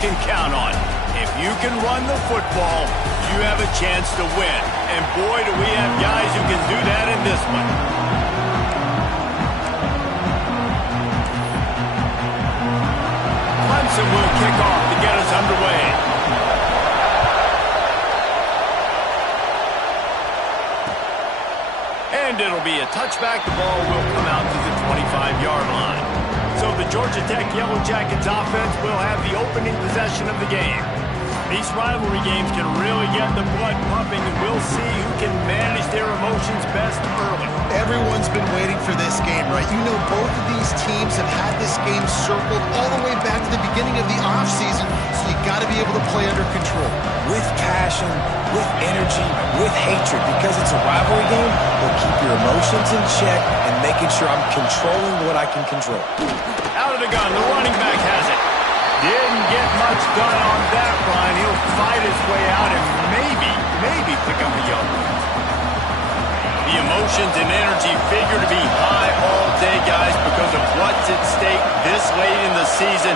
can count on. If you can run the football, you have a chance to win. And boy, do we have guys who can do that in this one. Clemson will kick off to get us underway. And it'll be a touchback. The ball will come out to the 25-yard line. So the Georgia Tech Yellow Jackets offense will have the opening possession of the game. These rivalry games can really get the blood pumping, and we'll see who can manage their emotions best early. Everyone's been waiting for this game, right? You know, both of these teams have had this game circled all the way back to the beginning of the offseason, so you got to be able to play under control. With passion, with energy, with hatred, because it's a rivalry game, we'll keep your emotions in check and making sure I'm controlling what I can control. Out of the gun, the running back has it. Didn't get much done on that run. He'll fight his way out and maybe pick up a yard. The emotions and energy figure to be high all day, guys, because of what's at stake this late in the season.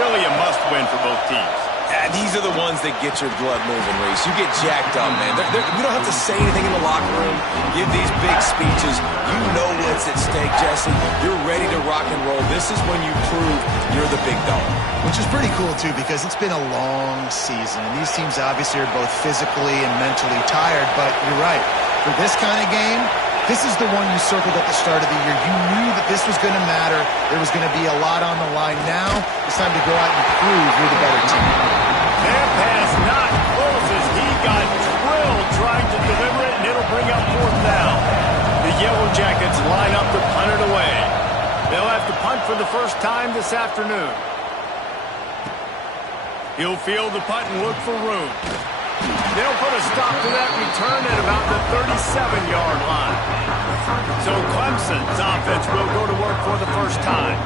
Really a must-win for both teams. These are the ones that get your blood moving, Reese. You get jacked up, man. We don't have to say anything in the locker room, give these big speeches. You know what's at stake, Jesse. You're ready to rock and roll. This is when you prove you're the big dog. Which is pretty cool, too, because it's been a long season. And these teams obviously are both physically and mentally tired. But you're right. For this kind of game, this is the one you circled at the start of the year. You knew that this was going to matter. There was going to be a lot on the line. Now it's time to go out and prove you're the better team. Their pass not close as he got drilled trying to deliver it, and it'll bring up fourth down. The Yellow Jackets line up to punt it away. They'll have to punt for the first time this afternoon. He'll field the punt and look for room. They'll put a stop to that return at about the 37-yard line. So Clemson's offense will go to work for the first time.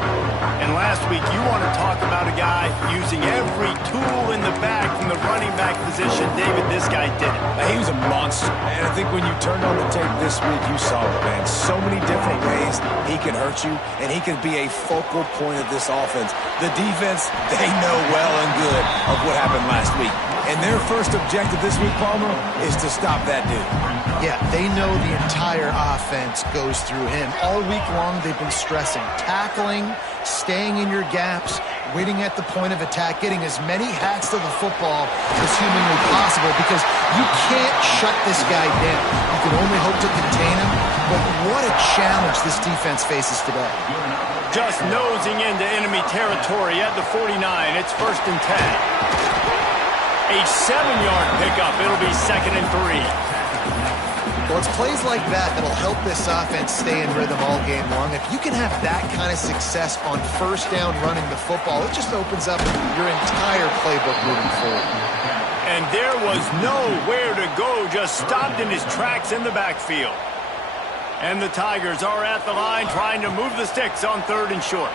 And last week, you want to talk about a guy using every tool in the bag from the running back position. David, this guy did it. He was a monster. And I think when you turned on the tape this week, you saw it, man. So many different ways he can hurt you, and he can be a focal point of this offense. The defense, they know well and good of what happened last week. And their first objective this week, Palmer, is to stop that dude. Yeah, they know the entire offense goes through him. All week long, they've been stressing tackling, staying in your gaps, waiting at the point of attack, getting as many hacks to the football as humanly possible, because you can't shut this guy down. You can only hope to contain him, but what a challenge this defense faces today. Just nosing into enemy territory at the 49. It's 1st and 10. A 7-yard pickup. It'll be 2nd and 3. Well, it's plays like that that'll help this offense stay in rhythm all game long. If you can have that kind of success on first down running the football, it just opens up your entire playbook moving forward. And there was nowhere to go, just stopped in his tracks in the backfield. And the Tigers are at the line trying to move the sticks on 3rd and short.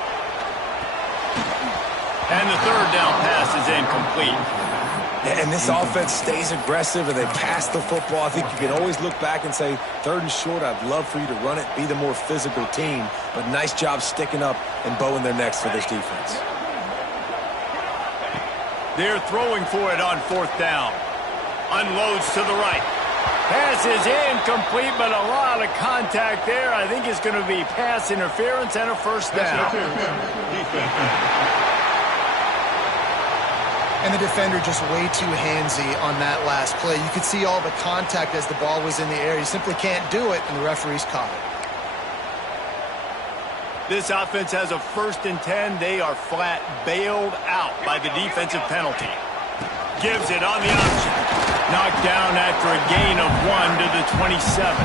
And the 3rd down pass is incomplete. And this offense stays aggressive, and they pass the football. I think you can always look back and say, 3rd and short, I'd love for you to run it, be the more physical team. But nice job sticking up and bowing their necks for this defense. They're throwing for it on 4th down. Unloads to the right. Pass is incomplete, but a lot of contact there. I think it's going to be pass interference and a 1st down. And the defender just way too handsy on that last play. You could see all the contact as the ball was in the air. You simply can't do it, and the referees caught it. This offense has a 1st and 10. They are flat bailed out by the defensive penalty. Gives it on the option. Knocked down after a gain of 1 to the 27.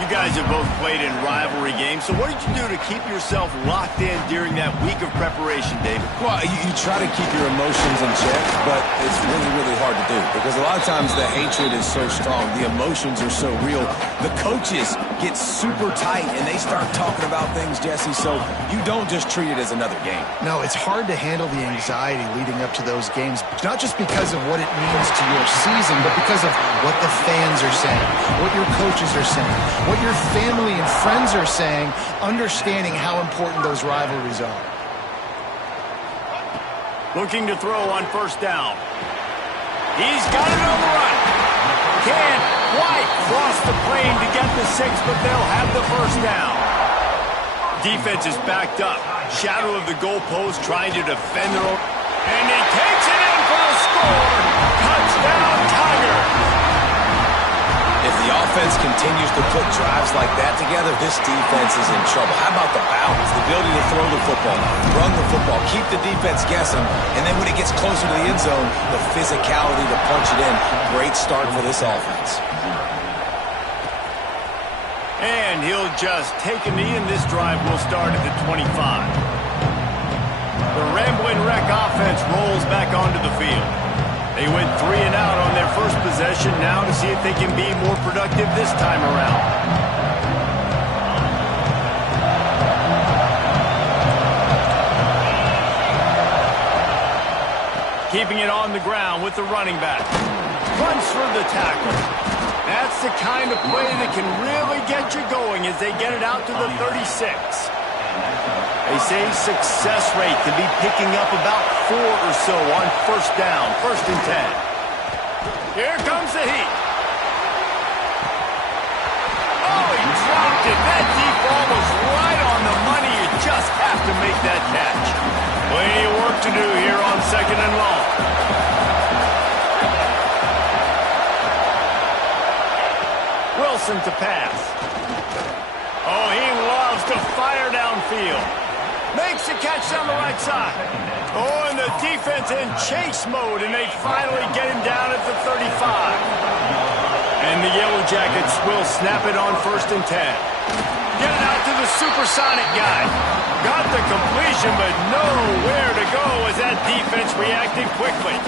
You guys have both played in rivalry games, so what did you do to keep yourself locked in during that week of preparation, David? Well, you try to keep your emotions in check, but it's really, really hard to do because a lot of times the hatred is so strong, the emotions are so real. The coaches get super tight, and they start talking about things, Jesse, so you don't just treat it as another game. No, it's hard to handle the anxiety leading up to those games, not just because of what it means to your season, but because of what the fans are saying, what your coaches are saying, what your family and friends are saying, understanding how important those rivalries are. Looking to throw on first down. He's got it on the run. Can't quite cross the plane to get the 6, but they'll have the first down. Defense is backed up. Shadow of the goalpost trying to defend their own. And he takes it in for the score. Touchdown, Tigers. If the offense continues to put drives like that together, this defense is in trouble. How about the balance, the ability to throw the football, run the football, keep the defense guessing, and then when it gets closer to the end zone, the physicality to punch it in. Great start for this offense. And he'll just take a knee, and this drive will start at the 25. The Rambling Wreck offense rolls back onto the field. They went 3 and out on their first possession, now to see if they can be more productive this time around. Keeping it on the ground with the running back. Runs for the tackle. That's the kind of play that can really get you going as they get it out to the 36. They say success rate to be picking up about 4 or so on first down, 1st and 10. Here comes the heat. Oh, he dropped it. That deep ball was right on the money. You just have to make that catch. Plenty of work to do here on 2nd and long. Wilson to pass. Oh, he loves to fire downfield. Makes the catch down the right side. Oh, and the defense in chase mode, and they finally get him down at the 35. And the Yellow Jackets will snap it on 1st and 10. Get it out to the supersonic guy. Got the completion, but nowhere to go as that defense reacted quickly.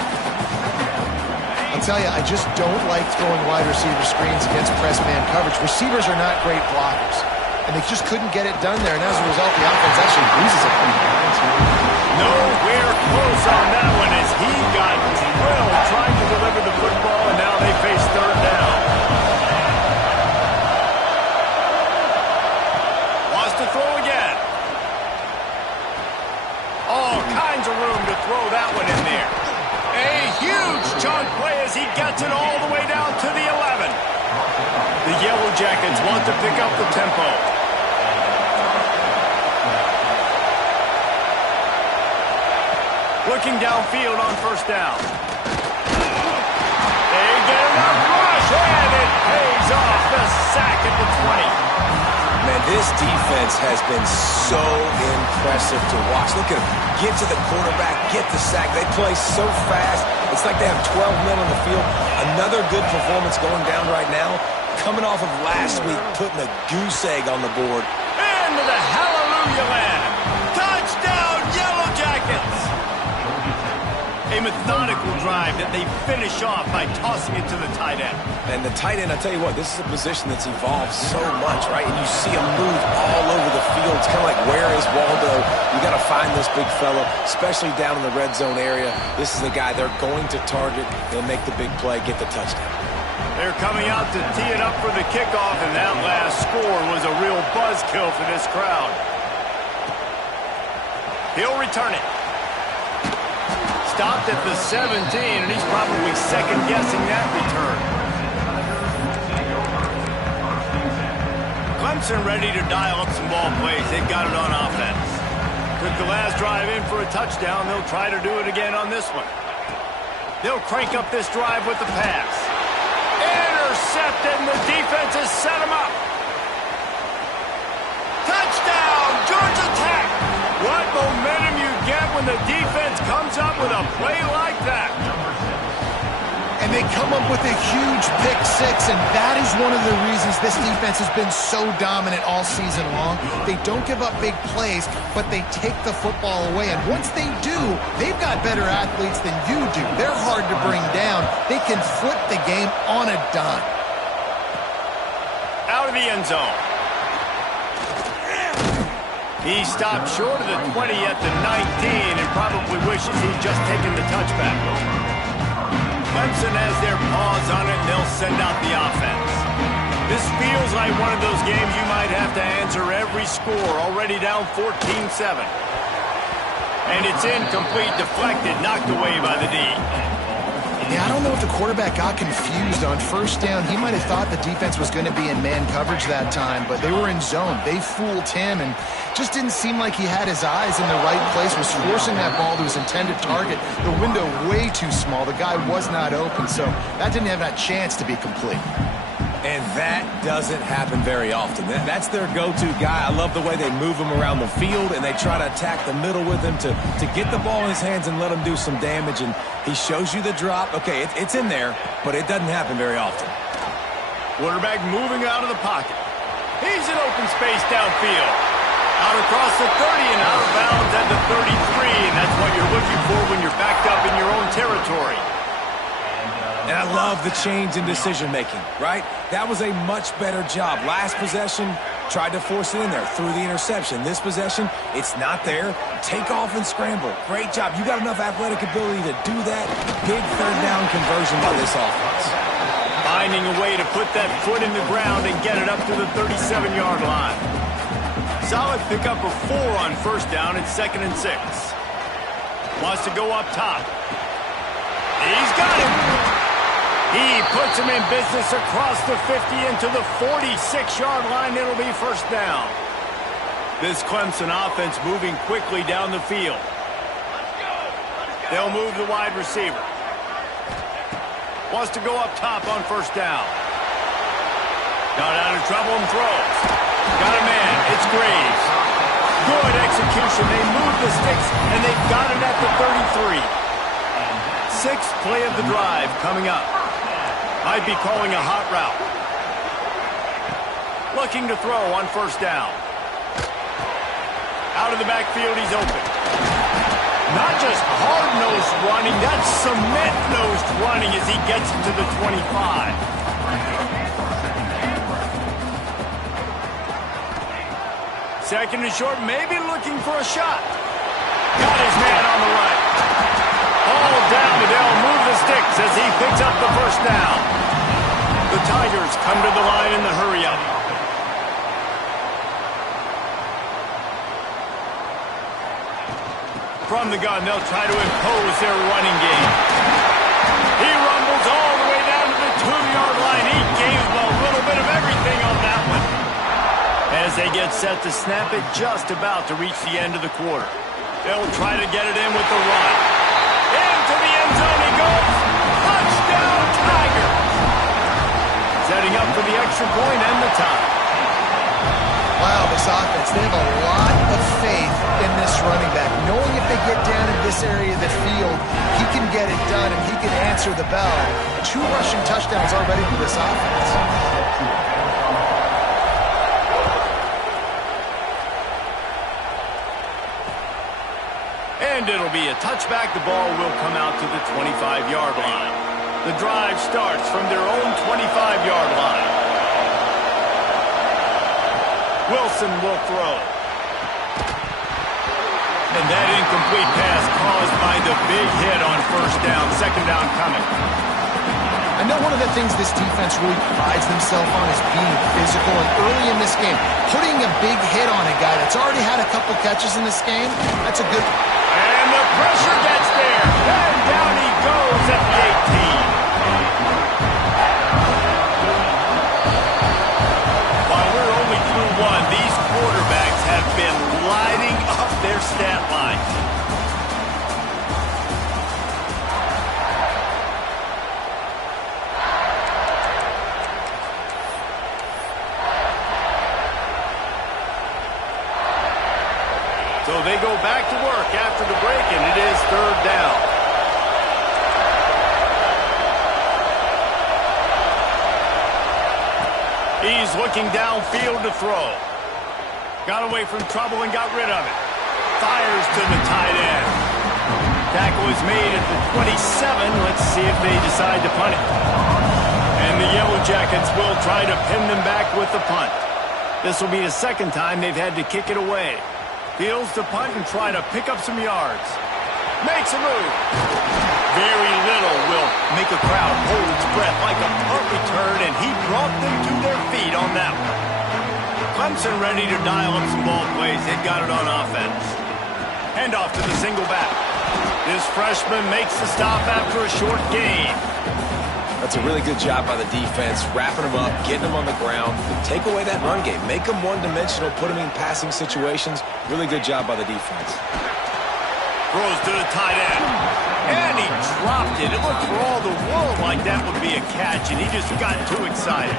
I'll tell you, I just don't like throwing wide receiver screens against press man coverage. Receivers are not great blockers, and they just couldn't get it done there. And as a result, the offense actually loses it. Nowhere close on that one as he got drilled trying to deliver the football, and now they face 3rd down. Wants to throw again. All kinds of room to throw that one in there. A huge chunk play as he gets it all the way down to the 11. The Yellow Jackets want to pick up the tempo. Looking downfield on 1st down. They get enough rush, and it pays off. The sack at the 20. Man, this defense has been so impressive to watch. Look at them. Get to the quarterback, get the sack. They play so fast. It's like they have 12 men on the field. Another good performance going down right now. Coming off of last week, putting a goose egg on the board. Into the hallelujah land. Touchdown, Yellow Jackets. A methodical drive that they finish off by tossing it to the tight end. And the tight end, I tell you what, this is a position that's evolved so much, right? And you see him move all over the field. It's kind of like, where is Waldo? You got to find this big fella, especially down in the red zone area. This is the guy they're going to target. They'll make the big play, get the touchdown. They're coming out to tee it up for the kickoff, and that last score was a real buzzkill for this crowd. He'll return it. Stopped at the 17, and he's probably second-guessing that return. Clemson ready to dial up some ball plays. They've got it on offense. Took the last drive in for a touchdown. They'll try to do it again on this one. They'll crank up this drive with the pass. Intercepted, and the defense has set him up. Touchdown, Georgia Tech. What momentum you get when the defense comes up with a play like that. And they come up with a huge pick 6, and that is one of the reasons this defense has been so dominant all season long. They don't give up big plays, but they take the football away. And once they do, they've got better athletes than you do. They're hard to bring down. They can flip the game on a dime. Out of the end zone. He stopped short of the 20 at the 19 and probably wishes he'd just taken the touchback. Clemson has their paws on it, and they'll send out the offense. This feels like one of those games you might have to answer every score, already down 14-7. And it's incomplete, deflected, knocked away by the D. Yeah, I don't know if the quarterback got confused on first down. He might have thought the defense was going to be in man coverage that time, but they were in zone. They fooled him and just didn't seem like he had his eyes in the right place, was forcing that ball to his intended target. The window way too small. The guy was not open, so that didn't have that chance to be complete. And that doesn't happen very often. That's their go-to guy. I love the way they move him around the field, and they try to attack the middle with him to get the ball in his hands and let him do some damage. And he shows you the drop. Okay, it's in there, but it doesn't happen very often. Quarterback moving out of the pocket. He's in open space downfield. Out across the 30 and out of bounds at the 33. And that's what you're looking for when you're backed up in your own territory. And I love the change in decision-making, right? That was a much better job. Last possession, tried to force it in there, threw the interception. This possession, it's not there. Take off and scramble. Great job. You got enough athletic ability to do that. Big third down conversion by this offense. Finding a way to put that foot in the ground and get it up to the 37-yard line. Solid pickup of 4 on first down and 2nd and 6. Wants to go up top. He's got him. He puts him in business across the 50 into the 46-yard line. It'll be first down. This Clemson offense moving quickly down the field. They'll move the wide receiver. Wants to go up top on first down. Got out of trouble and throws. Got a man. It's Graves. Good execution. They move the sticks, and they've got it at the 33. 6th play of the drive coming up. Might be calling a hot route. Looking to throw on first down. Out of the backfield, he's open. Not just hard-nosed running, that's cement-nosed running as he gets it to the 25. Second and short, maybe looking for a shot. Got his man on the right. Ball down, and they'll move the sticks as he picks up the first down. The Tigers come to the line in the hurry-up. From the gun, they'll try to impose their running game. He rumbles all the way down to the 2-yard line. He gave them a little bit of everything on that one. As they get set to snap it, just about to reach the end of the quarter. They'll try to get it in with the run. Into the end zone he goes. Touchdown, Tigers. Setting up for the extra point and the tie. Wow, this offense, they have a lot of faith in this running back. Knowing if they get down in this area of the field, he can get it done and he can answer the bell. 2 rushing touchdowns already for this offense. And it'll be a touchback. The ball will come out to the 25-yard line. The drive starts from their own 25-yard line. Wilson will throw. And that incomplete pass caused by the big hit on first down. Second down coming. I know one of the things this defense really prides themselves on is being physical. And early in this game, putting a big hit on a guy that's already had a couple catches in this game, that's a good... And the pressure gets there. And down he goes at the 18. While we're only through one, these quarterbacks have been lighting up their stat line. So they go back to work after the break, and it is third down. He's looking downfield to throw. Got away from trouble and got rid of it. Fires to the tight end. Tackle is made at the 27. Let's see if they decide to punt it. And the Yellow Jackets will try to pin them back with the punt. This will be the second time they've had to kick it away. Fields to punt and try to pick up some yards. Makes a move. Very little will make a crowd hold its breath like a punt return, and he brought them to their feet on that one. Clemson ready to dial up some ball plays. They've got it on offense. Handoff to the single back. This freshman makes the stop after a short gain. That's a really good job by the defense, wrapping them up, getting them on the ground. Take away that run game. Make them one-dimensional, put them in passing situations. Really good job by the defense. Throws to the tight end. And he dropped it. It looked for all the world like that would be a catch, and he just got too excited.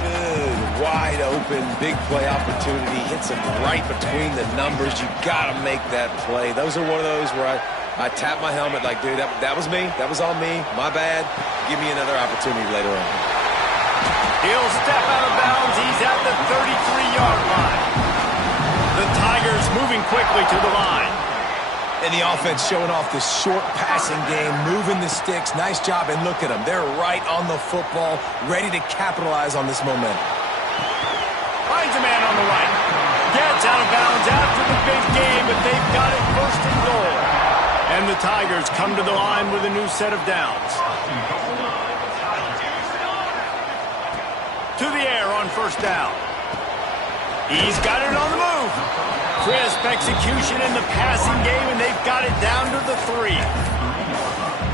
Good, wide open, big play opportunity. Hits him right between the numbers. You got to make that play. Those are one of those where I tap my helmet like, dude, that was me. That was on me. My bad. Give me another opportunity later on. He'll step out of bounds. He's at the 33-yard line. The Tigers moving quickly to the line. And the offense showing off this short passing game, moving the sticks. Nice job, and look at them. They're right on the football, ready to capitalize on this momentum. Finds a man on the right. Gets out of bounds after the big game, but they've got it first and goal. And the Tigers come to the line with a new set of downs. To the air on first down. He's got it on the move. Crisp execution in the passing game, and they've got it down to the 3.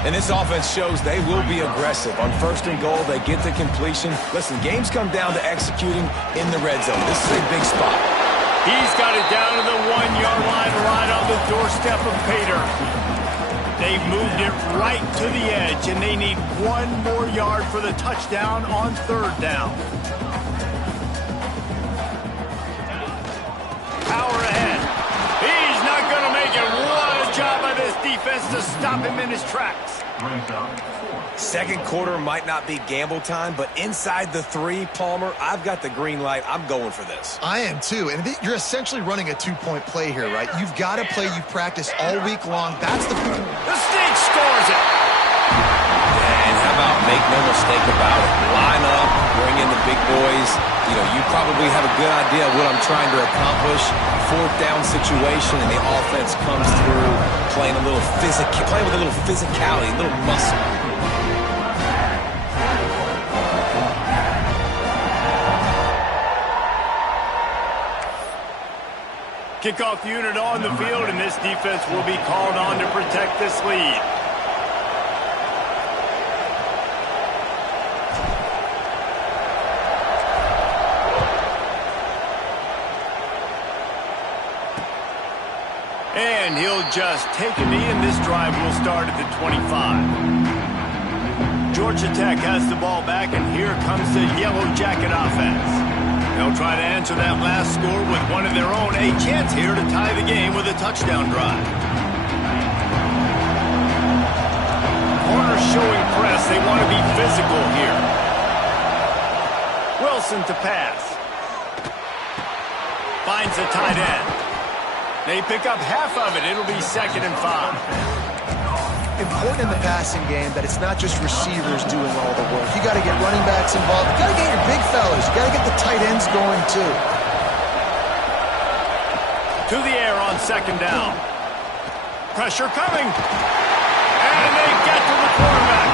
And this offense shows they will be aggressive. On first and goal, they get the completion. Listen, games come down to executing in the red zone. This is a big spot. He's got it down to the 1-yard line, right on the doorstep of Pater. They've moved it right to the edge, and they need 1 more yard for the touchdown on third down. Power ahead. He's not going to make it. What a job by this defense to stop him in his tracks. Second quarter might not be gamble time, but inside the 3, Palmer, I've got the green light. I'm going for this. I am too. And you're essentially running a 2-point play here, right? You've got to play you've practiced all week long. That's the point. The Snake scores it. And how about make no mistake about it? Line up, bring in the big boys. You know, you probably have a good idea of what I'm trying to accomplish. Fourth down situation, and the offense comes through playing with a little physicality, a little muscle. Kickoff unit on the field, and this defense will be called on to protect this lead. And he'll just take a knee, and this drive will start at the 25. Georgia Tech has the ball back, and here comes the Yellow Jacket offense. They'll try to answer that last score with one of their own. A chance here to tie the game with a touchdown drive. Corners showing press. They want to be physical here. Wilson to pass. Finds the tight end. They pick up half of it. It'll be 2nd and 5. Important in the passing game that it's not just receivers doing all the work. You got to get running backs involved. You got to get your big fellas. You got to get the tight ends going too. To the air on 2nd down. Pressure coming. And they get to the quarterback.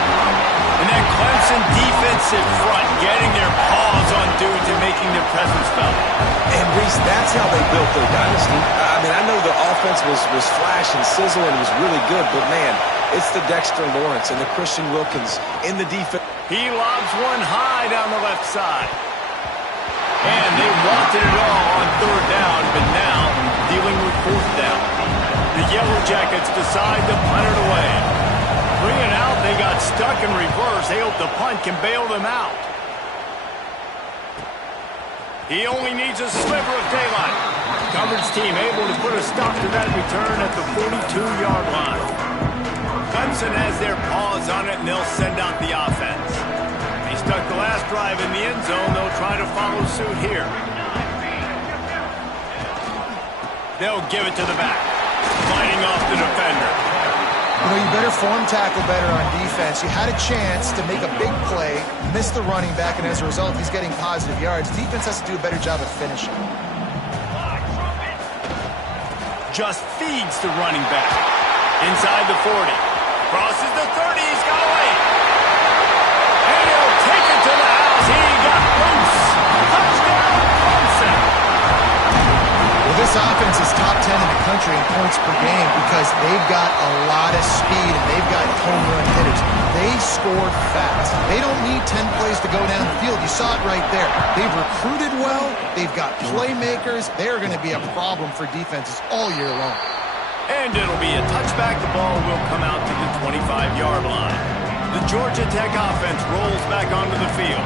And that Clemson defensive front getting their paws on dudes and making their presence felt. And, Reese, that's how they built their dynasty. I mean, I know the offense was flash and sizzle and was really good, but, man, it's the Dexter Lawrence and the Christian Wilkins in the defense. He lobs one high down the left side. And they wanted it all on third down, but now dealing with fourth down. The Yellow Jackets decide to punt it away. Bring it out, they got stuck in reverse. They hope the punt can bail them out. He only needs a sliver of daylight. Coverage team able to put a stop to that return at the 42-yard line. Clemson has their paws on it, and they'll send out the offense. They stuck the last drive in the end zone. They'll try to follow suit here. They'll give it to the back, fighting off the defender. You know, you better form tackle better on defense. You had a chance to make a big play, miss the running back, and as a result, he's getting positive yards. Defense has to do a better job of finishing. Just feeds the running back. Inside the 40. Crosses the 30. He's got away. And he'll take it to the house. He got loose. Touchdown, Clemson. Well, this This offense is top 10 in the country in points per game because they've got a lot of speed and they've got home run hitters. They score fast. They don't need 10 plays to go down the field. You saw it right there. They've recruited well. They've got playmakers. They're going to be a problem for defenses all year long. And it'll be a touchback. The ball will come out to the 25-yard line. The Georgia Tech offense rolls back onto the field.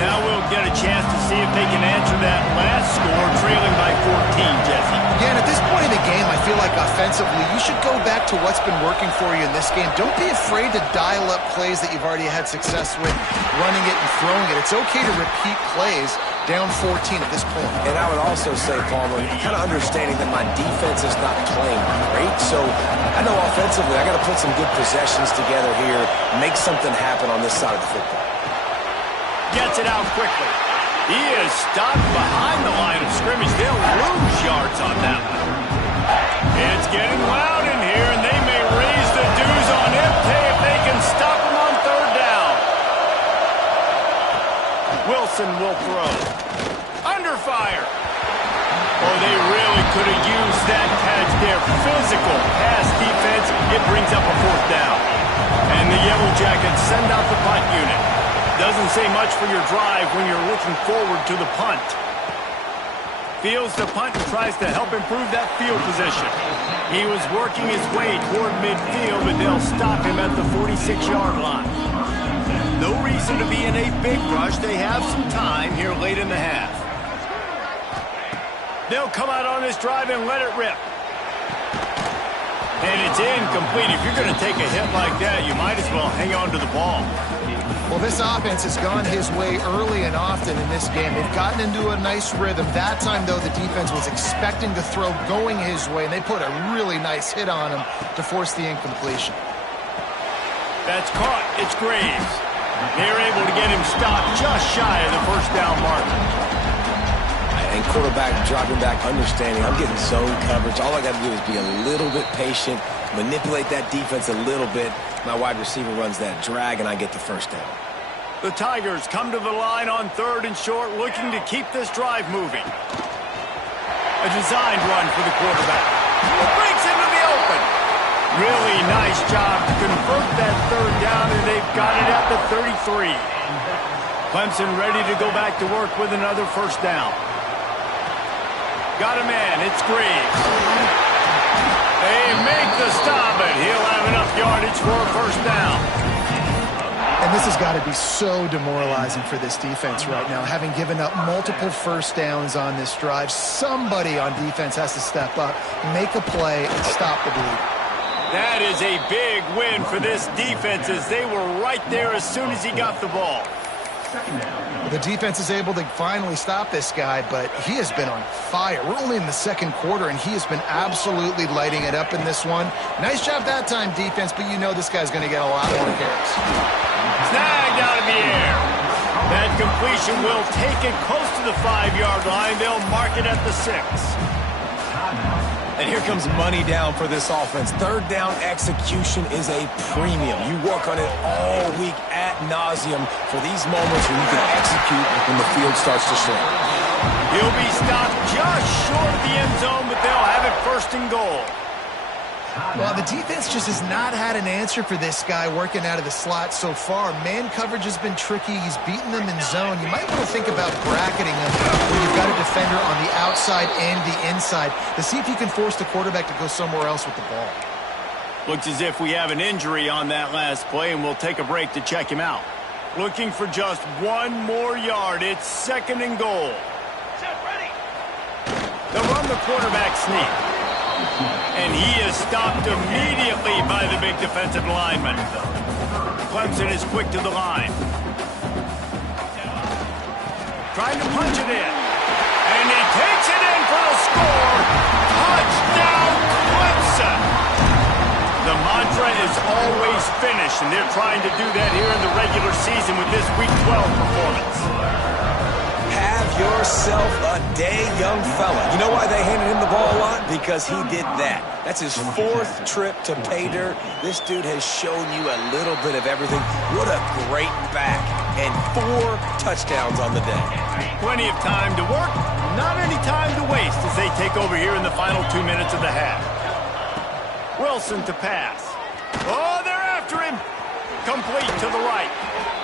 Now we'll get a chance to see if they can answer that last score, trailing by 14, Jesse. Yeah, and at this point in the game, I feel like offensively, you should go back to what's been working for you in this game. Don't be afraid to dial up plays that you've already had success with, running it and throwing it. It's okay to repeat plays down 14 at this point. And I would also say, Palmer, kind of understanding that my defense is not playing great. So I know offensively I got to put some good possessions together here, make something happen on this side of the football. Gets it out quickly. He is stopped behind the line of scrimmage. They'll lose yards on that one. It's getting loud in here, and they may raise the dues on Iptay if they can stop him on third down. Wilson will throw. Under fire. Oh, they really could have used that catch there. Physical pass defense. It brings up a fourth down. And the Yellow Jackets send out the punt unit. Doesn't say much for your drive when you're looking forward to the punt. Fields the punt and tries to help improve that field position. He was working his way toward midfield, but they'll stop him at the 46-yard line. No reason to be in a big rush. They have some time here late in the half. They'll come out on this drive and let it rip. And it's incomplete. If you're going to take a hit like that, you might as well hang on to the ball. Well, this offense has gone his way early and often in this game. They've gotten into a nice rhythm. That time, though, the defense was expecting the throw going his way, and they put a really nice hit on him to force the incompletion. That's caught. It's Graves. They're able to get him stopped just shy of the first down marker. And quarterback dropping back, understanding I'm getting zone coverage. All I got to do is be a little bit patient, manipulate that defense a little bit. My wide receiver runs that drag, and I get the first down. The Tigers come to the line on third and short, looking to keep this drive moving. A designed run for the quarterback. Breaks into the open. Really nice job to convert that third down, and they've got it at the 33. Clemson ready to go back to work with another first down. Got a man. It's Graves. They make the stop, but he'll have enough yardage for a first down. And this has got to be so demoralizing for this defense right now. Having given up multiple first downs on this drive, somebody on defense has to step up, make a play, and stop the bleed. That is a big win for this defense as they were right there as soon as he got the ball. The defense is able to finally stop this guy, but he has been on fire. We're only in the second quarter, and he has been absolutely lighting it up in this one. Nice job that time, defense, but you know this guy's going to get a lot more carries. Snagged out of the air. That completion will take it close to the 5-yard line. They'll mark it at the 6. And here comes money down for this offense. Third down execution is a premium. You work on it all week ad nauseum for these moments when you can execute when the field starts to shrink. He'll be stopped just short of the end zone, but they'll have it first and goal. Well, the defense just has not had an answer for this guy working out of the slot so far. Man coverage has been tricky. He's beaten them in zone. You might want to think about bracketing him where you've got a defender on the outside and the inside to see if you can force the quarterback to go somewhere else with the ball. Looks as if we have an injury on that last play, and we'll take a break to check him out. Looking for just one more yard. It's second and goal. They'll run the quarterback sneak. And he is stopped immediately by the big defensive lineman. Clemson is quick to the line. Trying to punch it in. And he takes it in for the score. Touchdown, Clemson. The mantra is always finish, and they're trying to do that here in the regular season with this Week 12 performance. Have yourself a day, young fella. You know why they handed him the ball a lot? Because he did that. That's his 4th trip to pay dirt. This dude has shown you a little bit of everything. What a great back. And 4 touchdowns on the day. Plenty of time to work, not any time to waste as they take over here in the final 2 minutes of the half. Wilson to pass. Oh, they're after him. Complete to the right.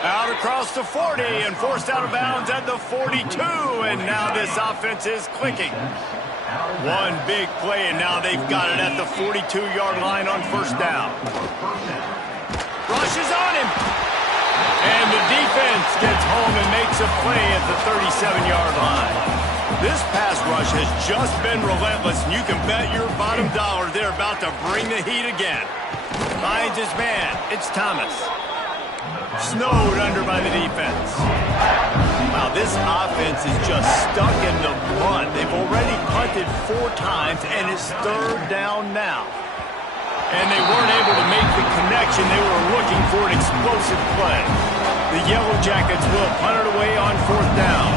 Out across the 40 and forced out of bounds at the 42. And now this offense is clicking. One big play, and now they've got it at the 42-yard line on first down. Rush is on him. And the defense gets home and makes a play at the 37-yard line. This pass rush has just been relentless, and you can bet your bottom dollar they're about to bring the heat again. Finds his man. It's Thomas. Snowed under by the defense. Wow, this offense is just stuck in the mud. They've already punted 4 times, and it's 3rd down now. And they weren't able to make the connection. They were looking for an explosive play. The Yellow Jackets will punt it away on 4th down.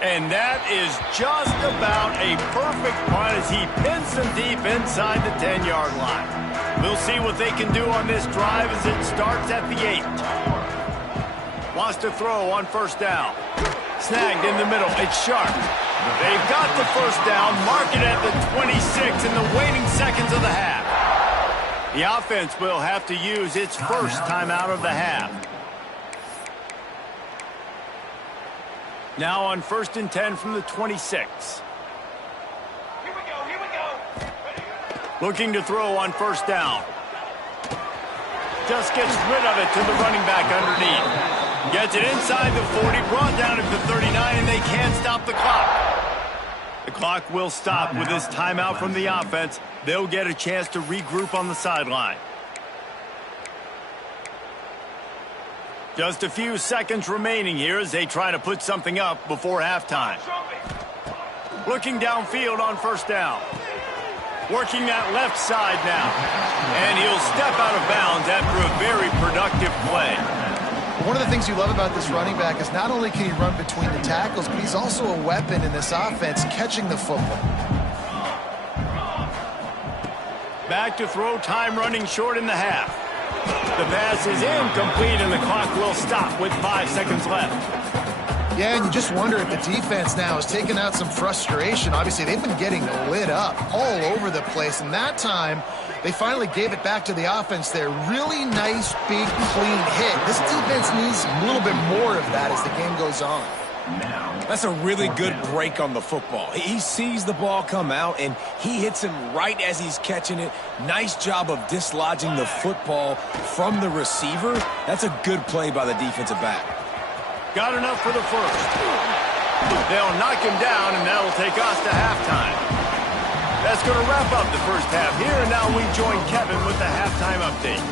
And that is just about a perfect punt as he pins them deep inside the 10-yard line. We'll see what they can do on this drive as it starts at the 8. Wants to throw on first down. Snagged in the middle. It's Sharp. They've got the first down. Mark it at the 26 in the waning seconds of the half. The offense will have to use its first timeout of the half. Now on 1st and 10 from the 26. Here we go. Looking to throw on first down. Just gets rid of it to the running back underneath. Gets it inside the 40, brought down at the 39, and they can't stop the clock. The clock will stop with this timeout from the offense. They'll get a chance to regroup on the sideline. Just a few seconds remaining here as they try to put something up before halftime. Looking downfield on first down. Working that left side now. And he'll step out of bounds after a very productive play. One of the things you love about this running back is not only can he run between the tackles, but he's also a weapon in this offense catching the football. Back to throw, time running short in the half. The pass is incomplete, and the clock will stop with 5 seconds left. Yeah, and you just wonder if the defense now is taking out some frustration. Obviously, they've been getting lit up all over the place, and that time they finally gave it back to the offense there. Really nice, big, clean hit. This defense needs a little bit more of that as the game goes on. That's a really good break on the football. He sees the ball come out, and he hits him right as he's catching it. Nice job of dislodging the football from the receiver. That's a good play by the defensive back. Got enough for the first. They'll knock him down, and that'll take us to halftime. That's going to wrap up the first half here, and now we join Kevin with the halftime update.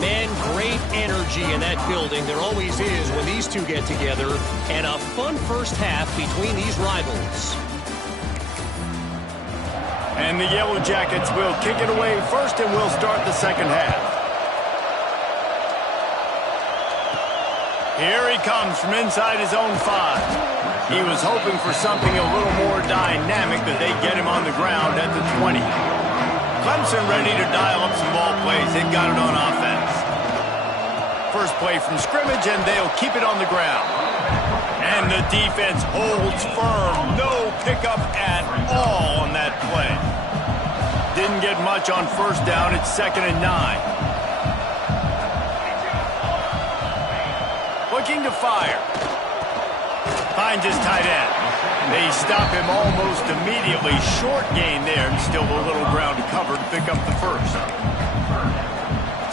Man, great energy in that building. There always is when these two get together. And a fun first half between these rivals. And the Yellow Jackets will kick it away first, and we'll start the second half. Here he comes from inside his own 5. He was hoping for something a little more dynamic, but they get him on the ground at the 20. Clemson ready to dial up some ball plays. They've got it on offense. First play from scrimmage, and they'll keep it on the ground. And the defense holds firm. No pickup at all on that play. Didn't get much on first down. It's 2nd and 9. Looking to fire. Finds his tight end. They stop him almost immediately. Short gain there, and still a little ground to cover to pick up the first.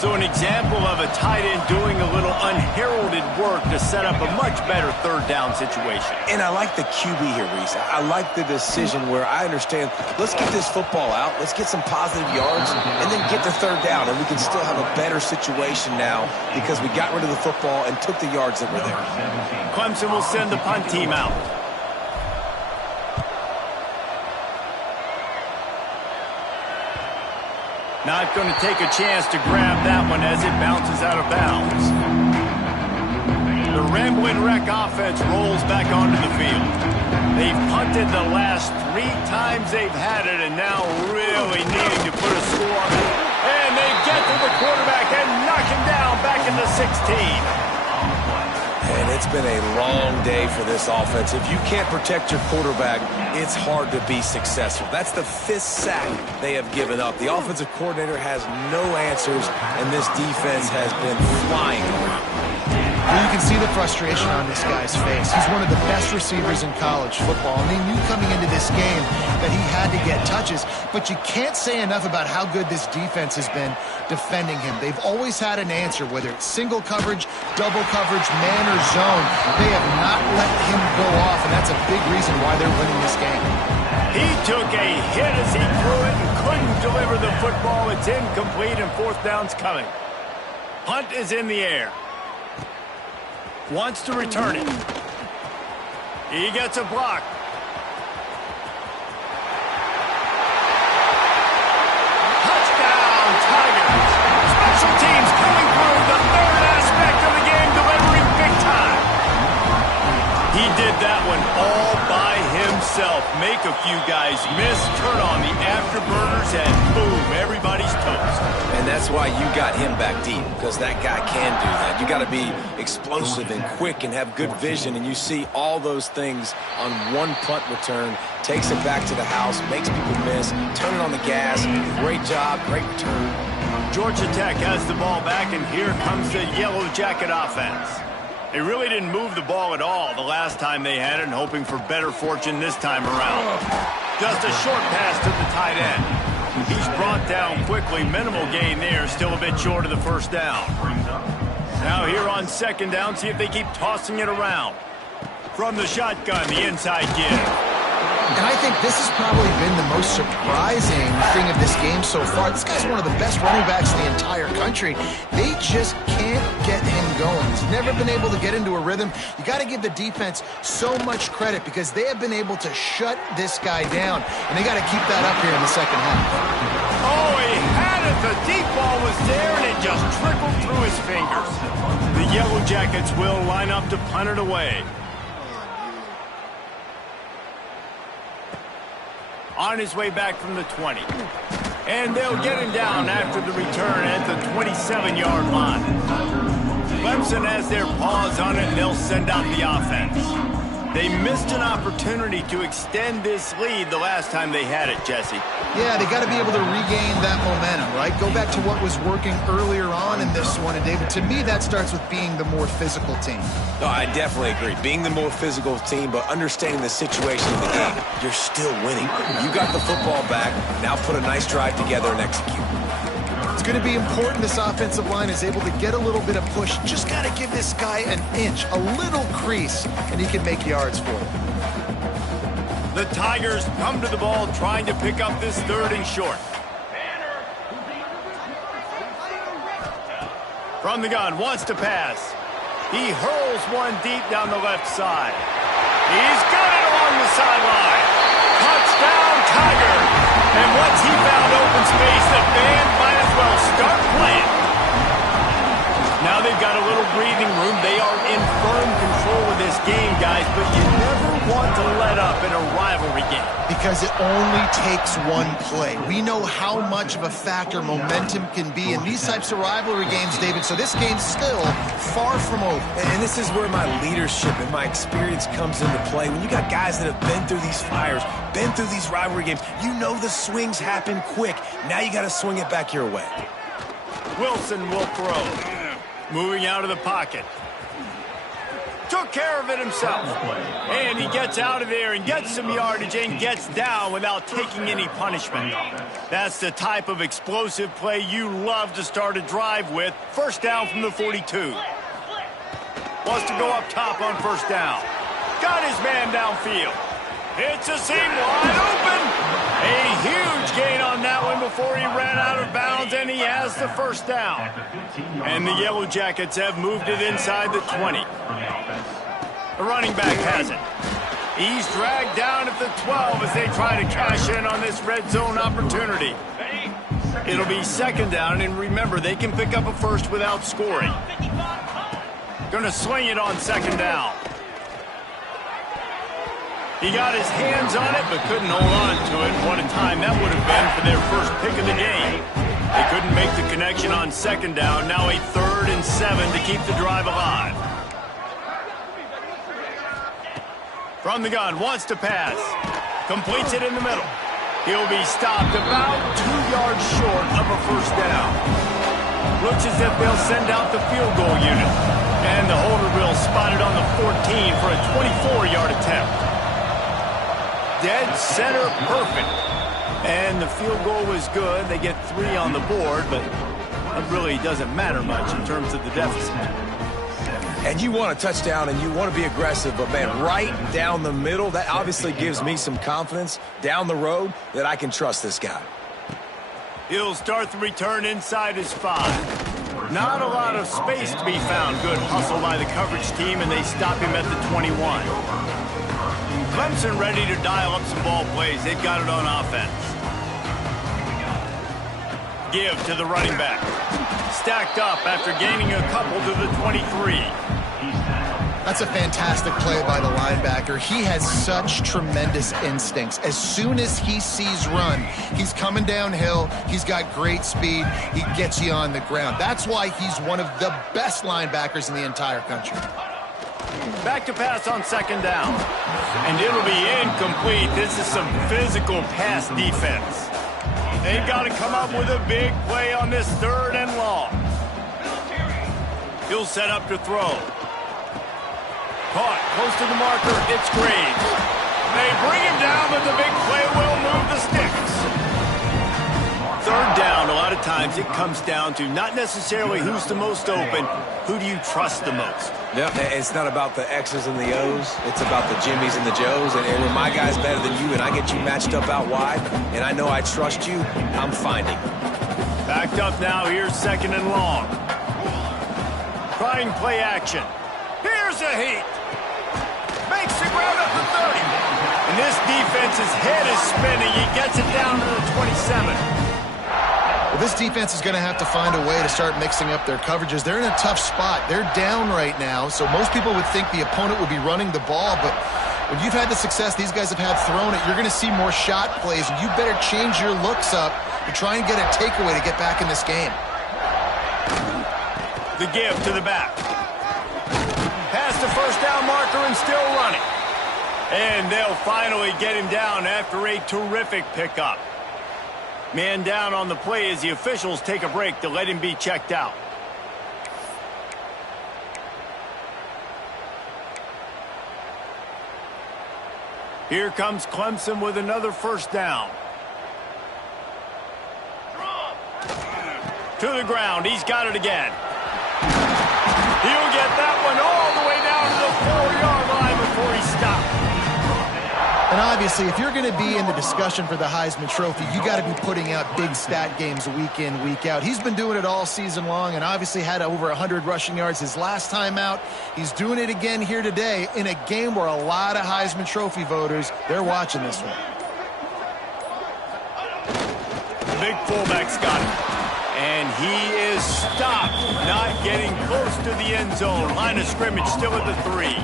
So an example of a tight end doing a little unheralded work to set up a much better 3rd down situation. And I like the QB here, Reese. I like the decision where I understand, let's get this football out, let's get some positive yards, and then get the 3rd down, and we can still have a better situation now because we got rid of the football and took the yards that were there. Clemson will send the punt team out. Not going to take a chance to grab that one as it bounces out of bounds. The rambling wreck offense rolls back onto the field. They've punted the last 3 times they've had it, and now really needing to put a score on it. And they get to the quarterback and knock him down back in the 16. And it's been a long day for this offense. If you can't protect your quarterback, it's hard to be successful. That's the 5th sack they have given up. The offensive coordinator has no answers, and this defense has been flying around. Well, you can see the frustration on this guy's face. He's one of the best receivers in college football, and they knew coming into this game that he had to get touches, but you can't say enough about how good this defense has been defending him. They've always had an answer, whether it's single coverage, double coverage, man or zone. They have not let him go off, and that's a big reason why they're winning this game. He took a hit as he threw it and couldn't deliver the football. It's incomplete, and 4th down's coming. Punt is in the air. Wants to return it. He gets a block. Touchdown, Tigers. Special teams coming through, the 3rd aspect of the game, delivering big time. He did that one all by himself. Make a few guys miss, turn on the afterburners, and boom, everybody's toast. And that's why you got him back deep, because that guy can do that. You got to be explosive and quick and have good vision, and you see all those things on one punt return. Takes it back to the house, makes people miss, turn it on the gas. Great job, great return. Georgia Tech has the ball back, and here comes the Yellow Jacket offense. They really didn't move the ball at all the last time they had it, and hoping for better fortune this time around. Just a short pass to the tight end. He's brought down quickly. Minimal gain there. Still a bit short of the 1st down. Now here on 2nd down, see if they keep tossing it around. From the shotgun, the inside give. And I think this has probably been the most surprising thing of this game so far. This guy's one of the best running backs in the entire country. They just can't get him going. He's never been able to get into a rhythm. You got to give the defense so much credit because they have been able to shut this guy down. And they got to keep that up here in the 2nd half. Oh, he had it. The deep ball was there, and it just trickled through his fingers. The Yellow Jackets will line up to punt it away. On his way back from the 20. And they'll get him down after the return at the 27-yard line. Clemson has their paws on it, and they'll send out the offense. They missed an opportunity to extend this lead the last time they had it, Jesse. Yeah, they got to be able to regain that momentum, right? Go back to what was working earlier on in this one. And, David, to me, that starts with being the more physical team. No, I definitely agree. Being the more physical team, but understanding the situation of the game. You're still winning. You got the football back. Now put a nice drive together and execute. It's going to be important this offensive line is able to get a little bit of push. Just got to give this guy an inch, a little crease, and he can make yards for it. The Tigers come to the ball trying to pick up this 3rd and short. From the gun, wants to pass. He hurls one deep down the left side. He's got it along the sideline. Touchdown, Tigers. And once he found open space, the band might as well start playing. Now they've got a little breathing room. They are in firm control of this game, guys, but you never want to let up in a rivalry game. Because it only takes one play. We know how much of a factor momentum can be in these types of rivalry games, David, so this game's still far from over. And this is where my leadership and my experience comes into play. When you got guys that have been through these fires, been through these rivalry games, you know the swings happen quick. Now you got to swing it back your way. Wilson will throw. Moving out of the pocket. Took care of it himself. And he gets out of there and gets some yardage and gets down without taking any punishment. That's the type of explosive play you love to start a drive with. 1st down from the 42. Wants to go up top on 1st down. Got his man downfield. It's a seam wide open. A huge gain on that one before he ran out of bounds, and he has the 1st down. And the Yellow Jackets have moved it inside the 20. The running back has it. He's dragged down at the 12 as they try to cash in on this red zone opportunity. It'll be second down, and remember, they can pick up a first without scoring. Gonna swing it on second down. He got his hands on it, but couldn't hold on to it. What a time that would have been for their first pick of the game. They couldn't make the connection on second down. Now a 3rd and 7 to keep the drive alive. From the gun, wants to pass. Completes it in the middle. He'll be stopped about 2 yards short of a first down. Looks as if they'll send out the field goal unit. And the holder will spot it on the 14 for a 24-yard attempt. Dead center perfect. And the field goal was good. They get 3 on the board, but it really doesn't matter much in terms of the deficit. And you want a touchdown and you want to be aggressive, but man, right down the middle, that obviously gives me some confidence down the road that I can trust this guy. He'll start the return inside his 5. Not a lot of space to be found. Good hustle by the coverage team, and they stop him at the 21. Clemson ready to dial up some ball plays. They've got it on offense. Give to the running back. Stacked up after gaining a couple to the 23. That's a fantastic play by the linebacker. He has such tremendous instincts. As soon as he sees run, he's coming downhill. He's got great speed. He gets you on the ground. That's why he's one of the best linebackers in the entire country. Back to pass on second down. And it'll be incomplete. This is some physical pass defense. They've got to come up with a big play on this 3rd and long. He'll set up to throw. Caught close to the marker. It's Graves. They bring him down, but the big play will move the sticks. 3rd down, a lot of times it comes down to not necessarily who's the most open, who do you trust the most? Yep, it's not about the X's and the O's. It's about the Jimmys and the Joes. And when my guy's better than you and I get you matched up out wide, and I know I trust you, I'm finding. Backed up now. Here's 2nd and long. Trying play action. Here's a heat. Makes the ground up to 30. And this defense's head is spinning. He gets it down to the 27. Well, this defense is going to have to find a way to start mixing up their coverages. They're in a tough spot. They're down right now, so most people would think the opponent would be running the ball, but when you've had the success these guys have had throwing it, you're going to see more shot plays, and you better change your looks up to try and get a takeaway to get back in this game. The give to the back. Past the first down marker and still running. And they'll finally get him down after a terrific pickup. Man down on the play as the officials take a break to let him be checked out. Here comes Clemson with another first down. To the ground. He's got it again. He'll get that one all the way down to the 4-yard line before he stopped. And obviously, if you're going to be in the discussion for the Heisman Trophy, you got to be putting out big stat games week in, week out. He's been doing it all season long and obviously had over 100 rushing yards his last time out. He's doing it again here today in a game where a lot of Heisman Trophy voters, they're watching this one. The big fullback's got it. And he is stopped, not getting close to the end zone. Line of scrimmage still at the 3.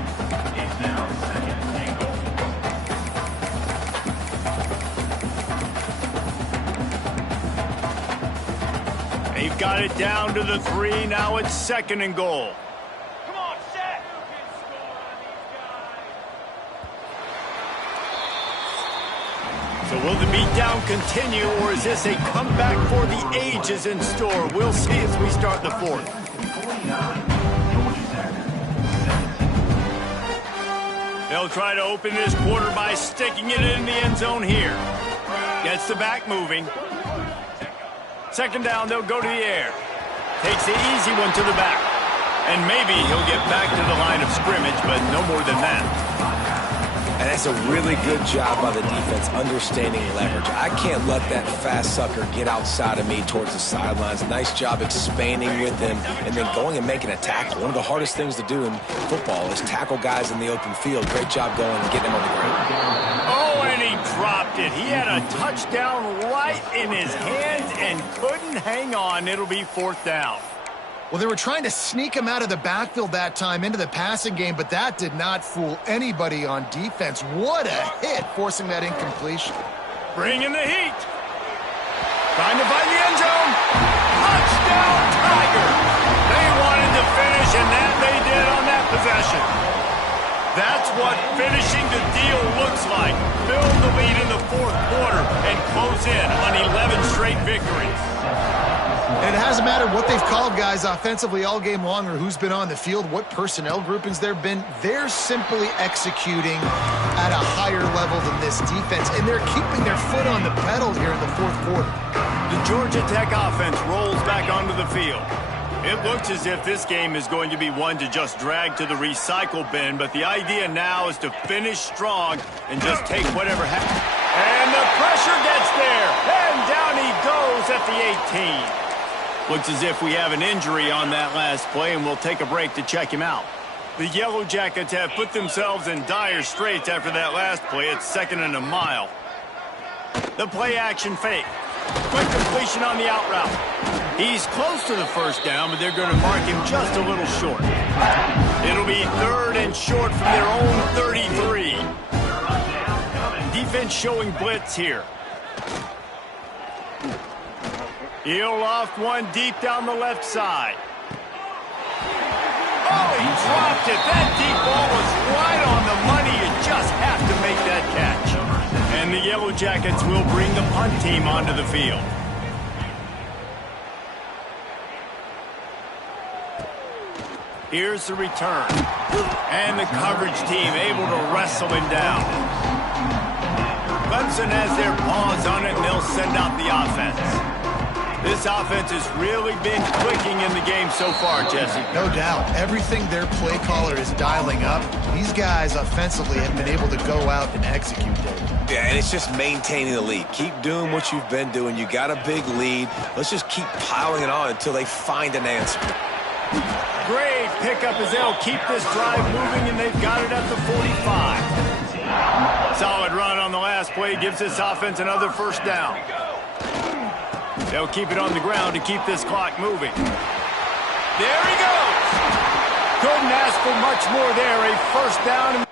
They've got it down to the 3. Now it's 2nd and goal. Come on, set. So will the beatdown continue, or is this a comeback for the ages in store? We'll see as we start the 4th. They'll try to open this quarter by sticking it in the end zone here. Gets the back moving. 2nd down, they'll go to the air. Takes the easy one to the back. And maybe he'll get back to the line of scrimmage, but no more than that. And that's a really good job by the defense understanding leverage. I can't let that fast sucker get outside of me towards the sidelines. Nice job expanding with him and then going and making a tackle. One of the hardest things to do in football is tackle guys in the open field. Great job going and getting them on the ground. Oh, and he dropped it. He had a touchdown right in his hands and couldn't hang on. It'll be 4th down. Well, they were trying to sneak him out of the backfield that time into the passing game, but that did not fool anybody on defense. What a hit, forcing that incompletion. Bringing the heat. Trying to find the end zone. Touchdown, Tiger. They wanted to finish, and that they did on that possession. That's what finishing the deal looks like. Build the lead in the 4th quarter and close in on 11 straight victories. And it hasn't mattered what they've called, guys, offensively all game long or who's been on the field, what personnel groupings there have been. They're simply executing at a higher level than this defense, and they're keeping their foot on the pedal here in the 4th quarter. The Georgia Tech offense rolls back onto the field. It looks as if this game is going to be one to just drag to the recycle bin, but the idea now is to finish strong and just take whatever happens. And the pressure gets there, and down he goes at the 18. Looks as if we have an injury on that last play, and we'll take a break to check him out. The Yellow Jackets have put themselves in dire straits after that last play. It's 2nd and a mile. The play action fake. Quick completion on the out route. He's close to the 1st down, but they're going to mark him just a little short. It'll be 3rd and short from their own 33. Defense showing blitz here. He'll loft one deep down the left side. Oh, he dropped it. That deep ball was right on the money. You just have to make that catch. And the Yellow Jackets will bring the punt team onto the field. Here's the return. And the coverage team able to wrestle him down. Clemson has their paws on it, and they'll send out the offense. This offense has really been clicking in the game so far, Jesse. No doubt. Everything their play caller is dialing up, these guys offensively have been able to go out and execute, Dave. Yeah, and it's just maintaining the lead. Keep doing what you've been doing. You got a big lead. Let's just keep piling it on until they find an answer. Great pickup as they'll keep this drive moving, and they've got it at the 45. Solid run on the last play gives this offense another 1st down. They'll keep it on the ground to keep this clock moving. There he goes. Couldn't ask for much more there. A 1st down.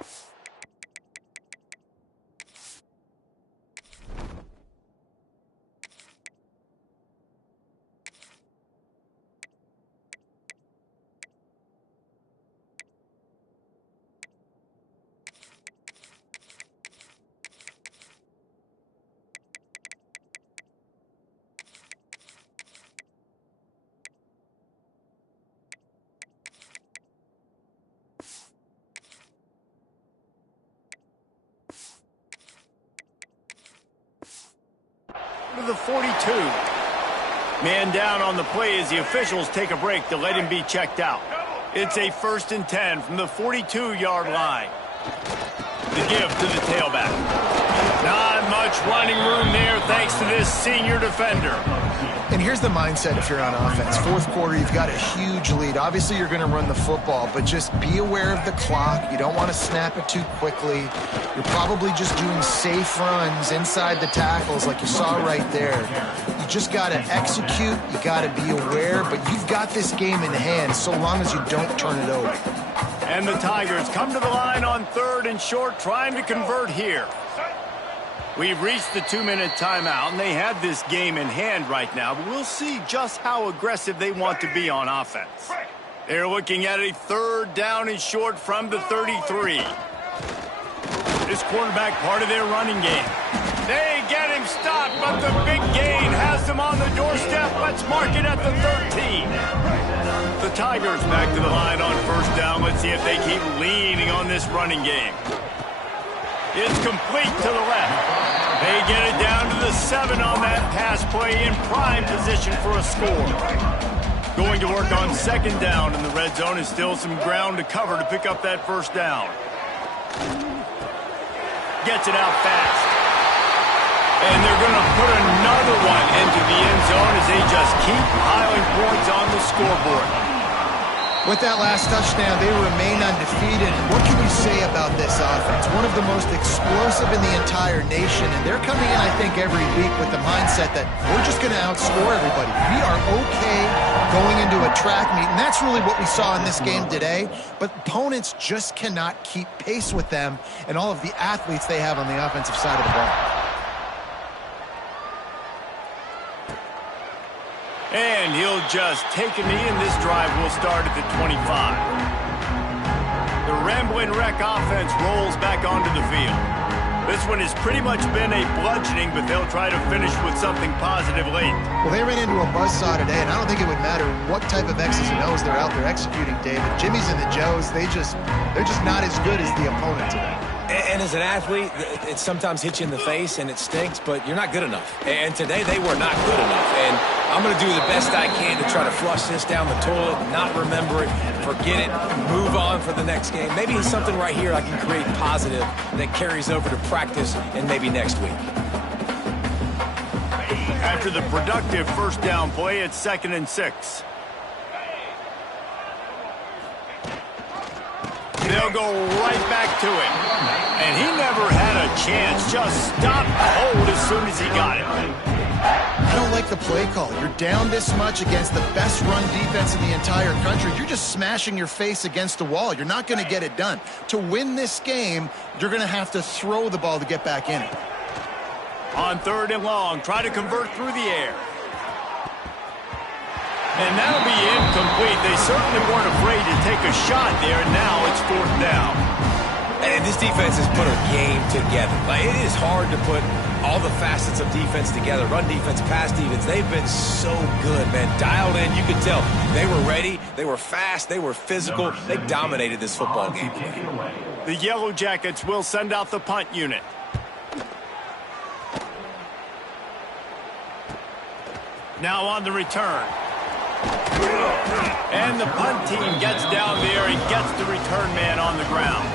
To the 42. Man down on the play as the officials take a break to let him be checked out. It's a 1st and 10 from the 42-yard line. The give to the tailback. Not much running room there thanks to this senior defender. And here's the mindset if you're on offense. 4th quarter, you've got a huge lead. Obviously, you're going to run the football, but just be aware of the clock. You don't want to snap it too quickly. You're probably just doing safe runs inside the tackles like you saw right there. You just got to execute. You got to be aware, but you've got this game in hand so long as you don't turn it over. And the Tigers come to the line on 3rd and short, trying to convert here. We've reached the 2-minute timeout, and they have this game in hand right now, but we'll see just how aggressive they want to be on offense. They're looking at a 3rd down and short from the 33. This quarterback part of their running game. They get him stopped, but the big gain has them on the doorstep. Let's mark it at the 13. The Tigers back to the line on 1st down. Let's see if they keep leaning on this running game. It's complete to the left. They get it down to the 7 on that pass play in prime position for a score. Going to work on 2nd down in the red zone is still some ground to cover to pick up that 1st down. Gets it out fast. And they're going to put another one into the end zone as they just keep piling points on the scoreboard. With that last touchdown, they remain undefeated. And what can you say about this offense? One of the most explosive in the entire nation. And they're coming in, I think, every week with the mindset that we're just going to outscore everybody. We are okay going into a track meet. And that's really what we saw in this game today. But opponents just cannot keep pace with them and all of the athletes they have on the offensive side of the ball. And he'll just take a knee, and this drive will start at the 25. The Ramblin' Wreck offense rolls back onto the field. This one has pretty much been a bludgeoning, but they'll try to finish with something positive late. Well, they ran into a buzzsaw today, and I don't think it would matter what type of X's and O's they're out there executing, David. Jimmy's and the Joes, they're just not as good as the opponent today. And as an athlete, it sometimes hits you in the face and it stinks, but you're not good enough. And today they were not good enough. And I'm going to do the best I can to try to flush this down the toilet, not remember it, forget it, move on for the next game. Maybe it's something right here I can create positive that carries over to practice and maybe next week. After the productive first down play, it's 2nd and 6. They'll go right back to it. And he never had a chance. Just stopped cold as soon as he got it. I don't like the play call. You're down this much against the best run defense in the entire country. You're just smashing your face against the wall. You're not going to get it done. To win this game, you're going to have to throw the ball to get back in it. On 3rd and long, try to convert through the air. And that'll be incomplete. They certainly weren't afraid to take a shot there, and now it's 4th down. And this defense has put a game together. Like, it is hard to put all the facets of defense together. Run defense, pass defense. They've been so good, man. Dialed in. You could tell they were ready. They were fast. They were physical. They dominated this football game. The Yellow Jackets will send out the punt unit. Now on the return. And the punt team gets down there and gets the return man on the ground.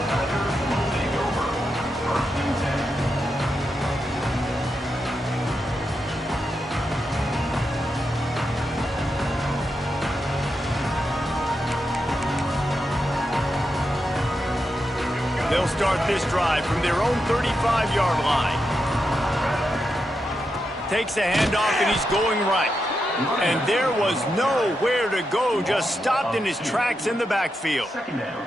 They'll start this drive from their own 35-yard line. Takes a handoff, and he's going right. And there was nowhere to go, just stopped in his tracks in the backfield.